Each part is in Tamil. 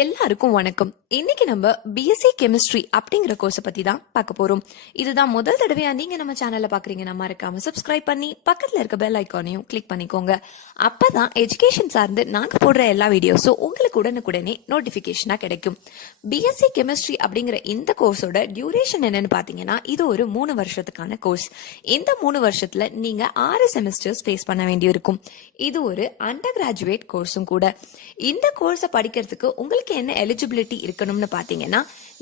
எல்லாருக்கும் வணக்கம். இன்னைக்கு நம்ம பிஎஸ்சி கெமிஸ்ட்ரி அப்படிங்கிற கோர்ஸை பத்தி தான் பார்க்க போறோம். இதுதான் முதல் தடவையா நீங்க நம்ம சேனல்ல பாக்குறீங்கன்னா மறக்காம சப்ஸ்கிரைப் பண்ணி பக்கத்துல இருக்க பெல் ஐக்கானையும் கிளிக் பண்ணிக்கோங்க. அப்பதான் எஜுகேஷன் சார்ந்து நாங்க போடுற எல்லா வீடியோஸும் உங்களுக்கு உடனுக்குடனே நோட்டிபிகேஷனா கிடைக்கும். பிஎஸ்சி கெமிஸ்ட்ரி அப்படிங்கிற இந்த கோர்ஸோட டியூரேஷன் என்னன்னு பாத்தீங்கன்னா இது ஒரு 3 வருஷத்துக்கான கோர்ஸ். இந்த 3 வருஷத்துல நீங்க 6 செமஸ்டர்ஸ் ஃபேஸ் பண்ண வேண்டியிருக்கும். இது ஒரு அண்டர் கிராஜுவேட் கோர்ஸும் கூட. இந்த கோர்ஸை படிக்கிறதுக்கு உங்களுக்கு என்ன எலிஜிபிலிட்டி இருக்கணும்னு பாத்தீங்கன்னா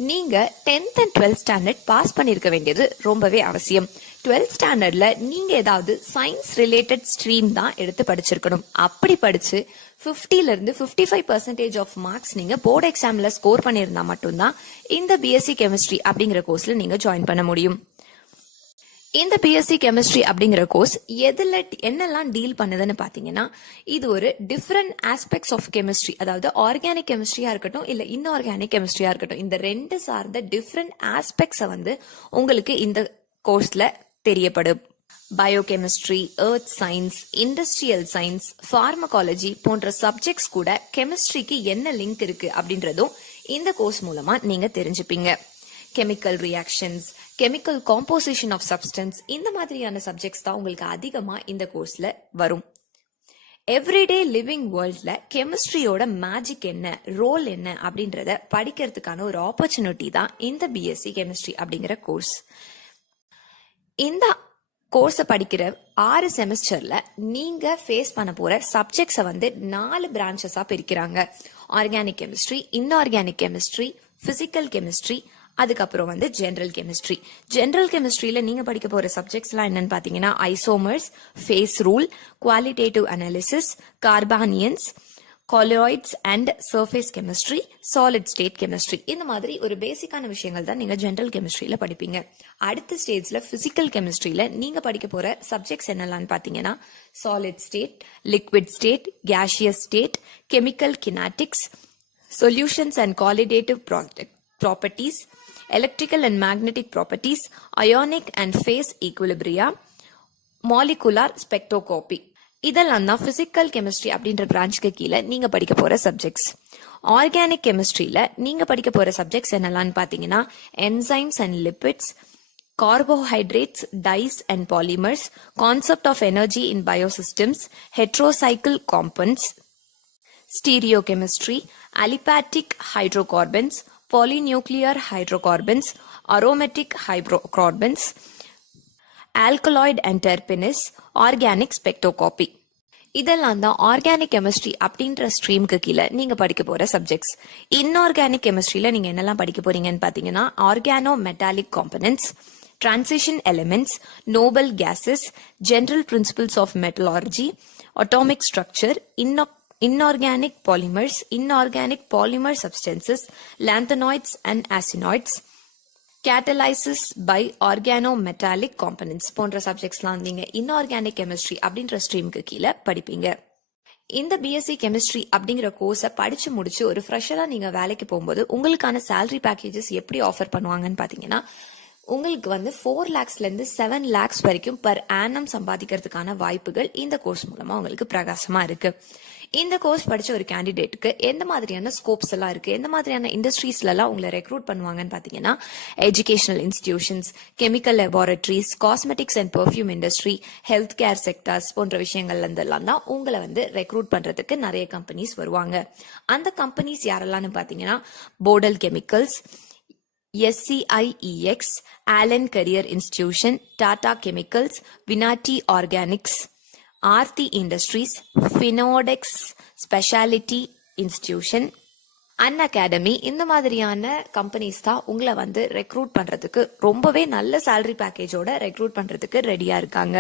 நீங்க 10th and 12th standard pass பண்ணிருக்க வேண்டியது ரொம்பவே அவசியம். 12th ஸ்டாண்டர்ட்ல நீங்க ஏதாவது சயின்ஸ் ரிலேட்டட் ஸ்ட்ரீம் தான் எடுத்து படிச்சிருக்கணும். அப்படி படிச்சு 50ல இருந்து 55% ஆஃப் மார்க்ஸ் நீங்க போர்டு எக்ஸாம்ல ஸ்கோர் பண்ணிருந்தா மட்டும்தான் இந்த பிஎஸ்சி கெமிஸ்ட்ரி அப்படிங்கிற கோர்ஸ்ல நீங்க ஜாயின் பண்ண முடியும். இந்த பிஎஸ்சி கெமிஸ்ட்ரி அப்படிங்கிற கோர்ஸ் எதுல என்னெல்லாம் டீல் பண்ணுதுன்னு பாத்தீங்கன்னா இது ஒரு டிஃப்ரெண்ட் ஆஸ்பெக்ட்ஸ் ஆஃப் கெமிஸ்ட்ரி, அதாவது ஆர்கானிக் கெமிஸ்ட்ரியா இருக்கட்டும் இல்ல இன்ஆர்கானிக் கெமிஸ்ட்ரியா இருக்கட்டும், இந்த ரெண்டு சார்ந்த டிஃப்ரெண்ட் ஆஸ்பெக்ட்ஸை வந்து உங்களுக்கு இந்த கோர்ஸ்ல தெரியப்படும். Biochemistry, earth science, industrial science, pharmacology போன்ற சப்ஜெக்ட்ஸ் கூட கெமிஸ்ட்ரிக்கு என்ன லிங்க் இருக்கு அப்படின்றதும் இந்த கோர்ஸ் மூலமா நீங்க தெரிஞ்சுப்பீங்க. Chemical reactions, chemical composition of substance, இந்த மாதிரியான சப்ஜெக்ட்ஸ் தான் உங்களுக்கு அதிகமா இந்த கோர்ஸ்ல வரும். எவ்ரிடே லிவிங் வேர்ல்ட்ல கெமிஸ்ட்ரியோட மேஜிக் என்ன, ரோல் என்ன அப்படின்றத படிக்கிறதுக்கான ஒரு ஆப்பர்ச்சுனிட்டி தான் இந்த பிஎஸ்சி கெமிஸ்ட்ரி அப்படிங்கிற கோர்ஸ். இந்த கோர்ஸை படிக்கிற 6 செமஸ்டர்ல நீங்க ஃபேஸ் பண்ண போற சப்ஜெக்ட்ஸை வந்து 4 பிரான்ச்சஸா பிரிக்கிறாங்க. Organic chemistry, inorganic chemistry, physical chemistry, அதுக்கப்புறம் வந்து ஜெனரல் கெமிஸ்ட்ரி. ஜெனரல் கெமிஸ்ட்ரியில நீங்க படிக்க போற சப்ஜெக்ட்ஸ் எல்லாம் என்னன்னு பாத்தீங்கன்னா isomers, phase rule, qualitative analysis, carbanions, colloids and surface chemistry, solid state chemistry. இந்த மாதிரி ஒரு பேசிக்கான விஷயங்கள் தான் நீங்க ஜெனரல் கெமிஸ்ட்ரியில படிப்பீங்க. அடுத்த ஸ்டேஜ்ல பிசிக்கல் கெமிஸ்ட்ரியில நீங்க படிக்க போற சப்ஜெக்ட்ஸ் என்னெல்லாம் பாத்தீங்கன்னா solid state, liquid state, gaseous state, chemical kinetics, solutions and qualitative properties, electrical and magnetic properties, ionic and phase equilibria, molecular spectroscopy. இதெல்லாம் தான் பிசிக்கல் கெமிஸ்ட்ரி அப்படின்ற பிரான்ச்க்கு கீழே நீங்க படிக்க போற சப்ஜெக்ட்ஸ். ஆர்கானிக் கெமிஸ்ட்ரியில நீங்க படிக்க போற சப்ஜெக்ட்ஸ் என்னெல்லாம் பாத்தீங்கன்னா enzymes and lipids, carbohydrates, dyes and polymers, concept of energy in biosystems, heterocycle compounds, stereochemistry, aliphatic hydrocarbons, polynuclear hydrocarbons, aromatic hydrocarbons, alkaloid and terpenes, organic spectroscopy. இதெல்லாம் தான் ஆர்கானிக் கெமிஸ்ட்ரி அப்படின்ற ஸ்ட்ரீம்க்கு கீழே நீங்க படிக்க போற சப்ஜெக்ட்ஸ். இன்ஆர்கானிக் கெமிஸ்ட்ரியில நீங்க என்னெல்லாம் படிக்க போறீங்கன்னு பாத்தீங்கன்னா organo metallic components, transition elements, noble gases, general principles of metallurgy, atomic structure, inorganic polymers, inorganic polymer substances, lanthanoids and acinoids, catalysis by organometallic components போன்ற சப்ஜெக்ட்ஸ்லாம் நீங்க இன்ஆர்கானிக் கெமிஸ்ட்ரி அப்படின்ற ஸ்ட்ரீமுக்கு கீழே படிப்பீங்க. இந்த பிஎஸ்சி கெமிஸ்ட்ரி அப்படிங்கிற கோர்ஸை படிச்சு முடிச்சு ஒரு ஃப்ரெஷரா நீங்க வேலைக்கு போகும்போது உங்களுக்கான சேலரி பேக்கேஜஸ் எப்படி ஆஃபர் பண்ணுவாங்கன்னு பாத்தீங்கன்னா உங்களுக்கு வந்து 4 lakhsல இருந்து 7 lakhs வரைக்கும் பர் ஆனம் சம்பாதிக்கிறதுக்கான வாய்ப்புகள் இந்த கோர்ஸ் மூலமா உங்களுக்கு பிரகாசமா இருக்கு. இந்த கோர்ஸ் படிச்ச ஒரு கேண்டிடேட்டுக்கு எந்த மாதிரியான ஸ்கோப்ஸ் எல்லாம் இருக்கு, எந்த மாதிரியான இண்டஸ்ட்ரீஸ்ல எல்லாம் உங்களை ரெக்ரூட் பண்ணுவாங்கன்னு பாத்தீங்கன்னா educational institutions, chemical laboratories, cosmetics and perfume industry, health care sectors போன்ற விஷயங்கள்ல இருந்தெல்லாம் தான் உங்களை வந்து ரெக்ரூட் பண்றதுக்கு நிறைய கம்பெனிஸ் வருவாங்க. அந்த கம்பெனிஸ் யாரெல்லாம்னு பாத்தீங்கன்னா portal chemicals, SCIEX, Allen Career Institution, Tata Chemicals, Vinati Organics, Aarti Industries, Finodex Specialty Institution, Unacademy. இந்த மாதிரியான கம்பெனிஸ் தான் உங்களை வந்து ரெக்ரூட் பண்றதுக்கு ரொம்பவே நல்ல சேலரி பேக்கேஜோட ரெக்ரூட் பண்றதுக்கு ரெடியா இருக்காங்க.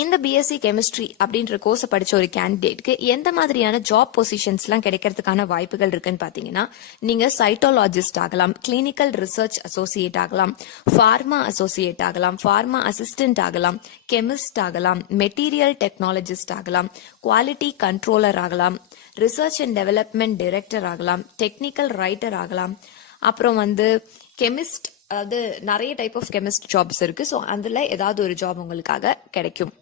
இந்த பிஎஸ்சி கெமிஸ்ட்ரி அப்படின்ற கோர்ஸை படிச்ச ஒரு கேண்டிடேட்க்கு எந்த மாதிரியான ஜாப் பொசிஷன்ஸ் எல்லாம் கிடைக்கிறதுக்கான வாய்ப்புகள் இருக்குன்னு பாத்தீங்கன்னா நீங்க சைட்டோலாஜிஸ்ட் ஆகலாம், கிளினிக்கல் ரிசர்ச் அசோசியேட் ஆகலாம், பார்மா அசோசியேட் ஆகலாம், பார்மா அசிஸ்டன்ட் ஆகலாம், கெமிஸ்ட் ஆகலாம், மெட்டீரியல் டெக்னாலஜிஸ்ட் ஆகலாம், குவாலிட்டி கண்ட்ரோலர் ஆகலாம், ரிசர்ச் அண்ட் டெவலப்மெண்ட் டைரக்டர் ஆகலாம், டெக்னிக்கல் ரைட்டர் ஆகலாம். அப்புறம் வந்து கெமிஸ்ட், அதாவது நிறைய டைப் ஆஃப் கெமிஸ்ட் ஜாப்ஸ் இருக்கு. ஸோ அதுல ஏதாவது ஒரு ஜாப் உங்களுக்காக கிடைக்கும்.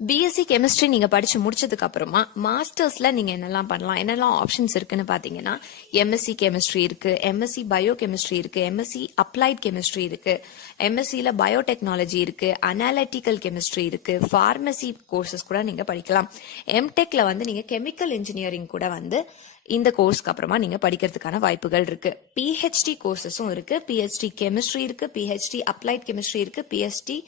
பிஎஸ்சி கெமிஸ்ட்ரி நீங்க படிச்சு முடிச்சதுக்கு அப்புறமா மாஸ்டர்ஸ்ல நீங்க என்னெல்லாம் பண்ணலாம், என்னெல்லாம் ஆப்ஷன்ஸ் இருக்குன்னு பாத்தீங்கன்னா, எம்எஸ்சி கெமிஸ்ட்ரி இருக்கு, எம்எஸ்சி பயோ கெமிஸ்ட்ரி இருக்கு, எம்எஸ்சி அப்ளைட் கெமிஸ்ட்ரி இருக்கு, எம்எஸ்சில பயோடெக்னாலஜி இருக்கு, அனாலிட்டிக்கல் கெமிஸ்ட்ரி இருக்கு, ஃபார்மசி கோர்சஸ் கூட நீங்க படிக்கலாம். எம்டெக்ல வந்து நீங்க கெமிக்கல் இன்ஜினியரிங் கூட வந்து இந்த கோர்ஸ்க்கு அப்புறமா நீங்க படிக்கிறதுக்கான வாய்ப்புகள் இருக்கு. பிஹெச்டி கோர்சஸும் இருக்கு. பிஹெச்டி கெமிஸ்ட்ரி இருக்கு, பிஹெச்டி அப்ளைட் கெமிஸ்ட்ரி இருக்கு, பிஹெச்டி